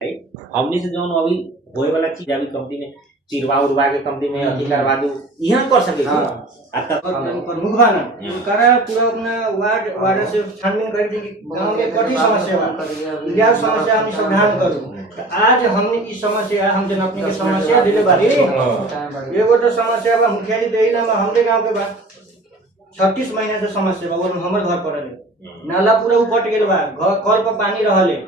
है। हमनी से जौन अभी होए वाला चीज अभी कंपनी में चिरवा उड़वा के कंपनी में अथी करवा दो यहाँ कर सके प्रमुख बाना करा पूरा अपना वार्ड से छानबीन कर दी गांव में कठी समस्या बा यह समस्या हम समाधान करू। आज हमने की समस्या हम जन अपनी के समस्या दिले बारी एगो तो समस्या बा मुखिया जी देही ना हमरे गांव के बा 36 महीना से समस्या बा और हमर घर पर नाला पूरा उपट गेल बा कल पर पानी रहले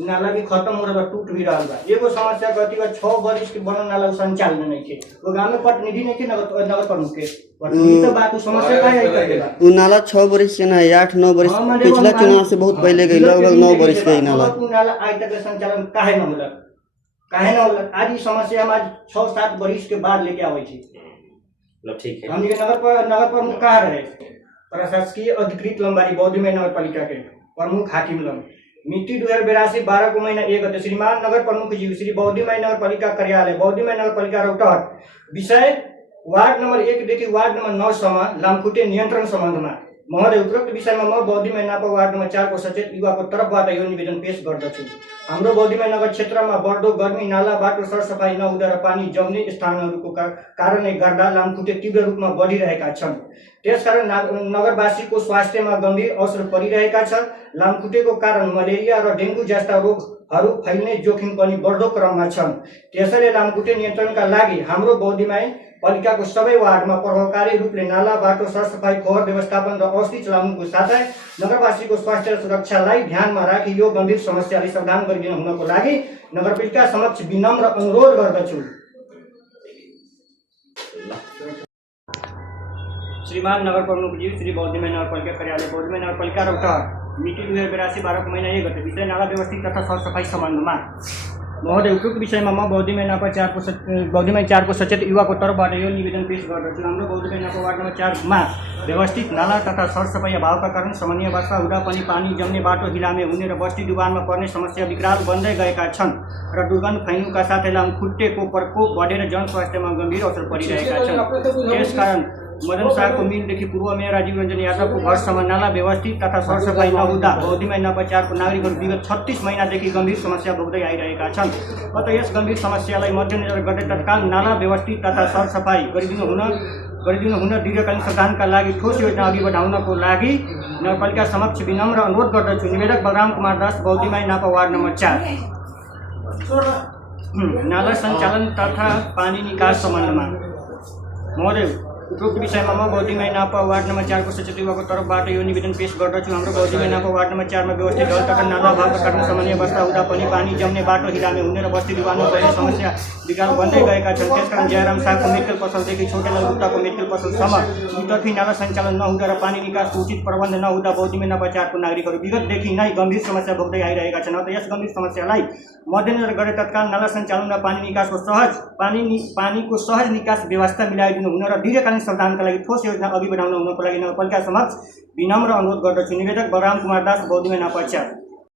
नाला भी खत्म हो रहा टूट भी रहा बा। एगो समस्या कथी बा 6 वर्ष के बनल नाला संचालन नहीं के वो गांव में प्रतिनिधि नहीं के नगर प्रमुख के प्रतिनिधि तो बात समस्या काहे है करेगा उ नाला 6 वर्ष से ना 8-9 वर्ष पिछला चुनाव से बहुत पहले गई लगभग 9 वर्ष के नाला आज तक संचालन काहे न होला आज ई समस्या हम आज 6-7 वर्ष के बाद लेके आवे छी। मतलब ठीक है हमनी के नगर प्रमुख कहाँ रहे प्रशासकीय अधिकृत लंबारी बौद्ध में नगर पालिका के प्रमुख हाकिम लम मिति 2082 12 को महीना 1 गते श्रीमान नगर प्रमुख जी श्री बौद्धिमय नगर पालिका कार्यालय बौद्धिमय नगर पालिका रौतहट विषय वार्ड नंबर 1 देखि वार्ड नंबर 9 सम्म लामखुट्टे नियन्त्रण सम्बन्धमा महोदय उपरोक्त विषयमा म बौद्धिमय नापा वार्ड नंबर 4 को सचेत युवाको तर्फबाट यो निवेदन पेश गर्दछु। हाम्रो बौद्धिमय नगर क्षेत्रमा बढ्दो गर्मी नाला बाटो सरसफाई नहुँदा र पानी जम्ने स्थानहरूको कारणले गर्दा लामखुट्टे तीव्र रूपमा बढिरहेका छन्। त्यसकारण नगरवासीको स्वास्थ्यमा गम्भीर असर परिरहेका छ। लामखुट्टेको कारण मलेरिया र डेंगू जस्ता रोगहरू फैल्ने जोखिम पनि बढ्दो क्रममा छन्। त्यसैले लामखुट्टे नियन्त्रणका लागि हाम्रो बौद्धिमय पालिकाको सबै वार्डमा प्रभावकारी रूपले नाला बाटो सरसफाई फोहोर व्यवस्थापन र औषधि चलाउनुको साथै नगरवासीको स्वास्थ्य सुरक्षालाई ध्यानमा राखी यो गम्भीर समस्यालाई समाधान गरिदिनु हुनको लागि नगरपालिका समक्ष विनम्र अनुरोध गर्दछु। श्रीमान नगर प्रमुख जी श्री बौद्धिमय नगरपालिका कार्यालय बौद्धिमय नगरपालिका रौतहट मिति 2082 12 को महीना 1 गते विषय नाला व्यवस्थित तथा सरसफाई सम्बन्धमा महोदय उपयुक्त विषयमा म बौद्धिमय नापा 4 को सचेत युवाको तर्फबाट यो निवेदन पेश गर्दछु। हाम्रो बौद्धिमय नापा वार्ड नम्बर 4 मा व्यवस्थित नाला तथा सरसफाई अभावका कारण सामान्य वर्षा हुँदा पनि पानी जम्ने बाटो हिलामे हुने र बस्ती डुबानमा पर्ने समस्या विकराल बन्दै गएका छन् र दुर्गन्ध फैल्नुका साथै लामखुट्टेको प्रकोप बढेर जनस्वास्थ्यमा गम्भीर असर परिरहेका छन्। त्यसकारण मदन शाहको मिलदेखि पूर्व मेयर राजीव रञ्जन यादवको घरसम्म नाला व्यवस्थित तथा सरसफाई नहुँदा बौद्धिमय नापा 4 को नागरिकहरू विगत 36 महिनादेखि गम्भीर समस्या भोग्दै आइरहेका छन्। अत यस गम्भीर समस्यालाई मध्यनजर गर्दै तत्काल नाला व्यवस्थित तथा सरसफाई गरिदिनु हुन दीर्घकालीन समाधानका लागि ठोस योजना अघि बढाउनको लागि नगरपालिका समक्ष विनम्र अनुरोध गर्दछु। निवेदक बलराम कुमार दास बौद्धिमय नापा वार्ड नम्बर 4 नाला सञ्चालन तथा पानी निकास सम्बन्धमा महोदय उपरोक्त विषयमा म बौद्धिमय नापा वार्ड नम्बर 4 को सचेत युवाको तर्फबाट यो निवेदन पेश गर्दछु। हाम्रो बौद्धिमय नापा वार्ड नम्बर 4 मा व्यवस्थित जल तथा नाला अभावका कारण सामान्य अवस्था हुँदा पनि पानी जम्ने बाटो हिलामे हुने र बस्ती डुबानमा पर्ने समस्या विकराल बन्दै गएका छन्। त्यसकारण जयराम शाहको मेडिकल पसलदेखि छोटेलाल गुप्ताको मेडिकल पसलसम्म दुईतर्फी नाला सञ्चालन नहुँदा र पानी निकासको उचित प्रबन्ध नहुँदा बौद्धिमय नापा 4 को नागरिकहरू विगतदेखि नै गम्भीर समस्या भोग्दै आइरहेका छन्। अत यस गम्भीर समस्यालाई मध्यनजर गरेर तत्काल नाला सञ्चालन र पानीको सहज निकास व्यवस्था मिलाइदिनु हुन र दीर्घकालीन समाधानका लागि ठोस योजना अघि बढाउन हुनको लागि नगरपालिका समक्ष विनम्र अनुरोध गर्दछु। निवेदक बलराम कुमार दास बौद्धिमय नापा 4।